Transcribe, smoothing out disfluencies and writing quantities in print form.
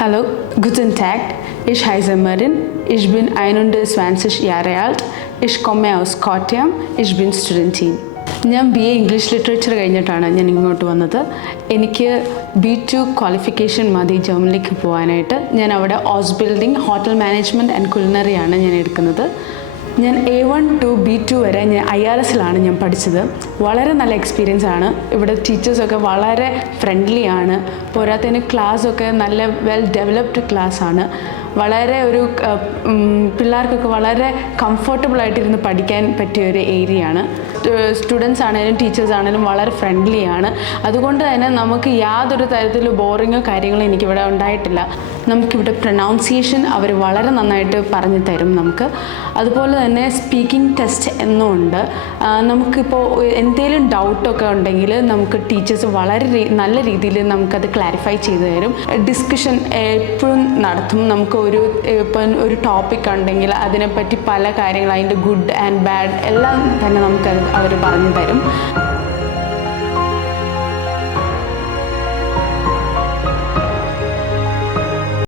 Hallo, guten Tag. Ich heiße Marin. Ich bin 21 Jahre alt. Ich komme aus Kottayam. Ich bin Studentin. ഞാൻ BA English literature കഴിഞ്ഞിട്ടാണ് ഞാൻ ഇങ്ങോട്ട് വന്നത്. എനിക്ക് B2 qualification മതി ജർമ്മനിലേക്ക് പോകാനായിട്ട്. ഞാൻ അവിടെ ഓസ്ബിൽഡിംഗ് ഹോട്ടൽ മാനേജ്മെൻറ്റ് ആൻഡ് കുലിനറിയാണ് ഞാൻ എടുക്കുന്നത്. ഞാൻ A1 to B2 വരെ ഞാൻ IRSലാണ് ഞാൻ പഠിച്ചത്. വളരെ നല്ല എക്സ്പീരിയൻസ് ആണ്. ഇവിടെ ടീച്ചേഴ്സൊക്കെ വളരെ ഫ്രണ്ട്ലി ആണ്. പോരാത്തതിന് ക്ലാസ്സൊക്കെ നല്ല വെൽ ഡെവലപ്ഡ് ക്ലാസ്സാണ്. വളരെ ഒരു പിള്ളേർക്കൊക്കെ വളരെ കംഫർട്ടബിളായിട്ടിരുന്ന് പഠിക്കാൻ പറ്റിയ ഒരു ഏരിയയാണ്. സ്റ്റുഡൻസ് ആണെങ്കിലും ടീച്ചേഴ്സ് ആണെങ്കിലും വളരെ ഫ്രണ്ട്ലി ആണ്. അതുകൊണ്ട് തന്നെ നമുക്ക് യാതൊരു തരത്തിലും ബോറിങ്ങോ കാര്യങ്ങളോ എനിക്കിവിടെ ഉണ്ടായിട്ടില്ല. നമുക്കിവിടെ പ്രൊനൗൺസിയേഷൻ അവർ വളരെ നന്നായിട്ട് പറഞ്ഞു തരും നമുക്ക്. അതുപോലെ തന്നെ സ്പീക്കിംഗ് ടെസ്റ്റ് എന്നുമുണ്ട്. നമുക്കിപ്പോൾ എന്തെങ്കിലും ഡൗട്ടൊക്കെ ഉണ്ടെങ്കിൽ നമുക്ക് ടീച്ചേഴ്സ് വളരെ നല്ല രീതിയിൽ നമുക്കത് ക്ലാരിഫൈ ചെയ്തു തരും. ഡിസ്കഷൻ എപ്പോഴും നടത്തും. നമുക്ക് ഇപ്പം ഒരു ടോപ്പിക് ഉണ്ടെങ്കിൽ അതിനെപ്പറ്റി പല കാര്യങ്ങൾ, അതിൻ്റെ ഗുഡ് ആൻഡ് ബാഡ് എല്ലാം തന്നെ നമുക്കത് അവർ പറഞ്ഞു തരും.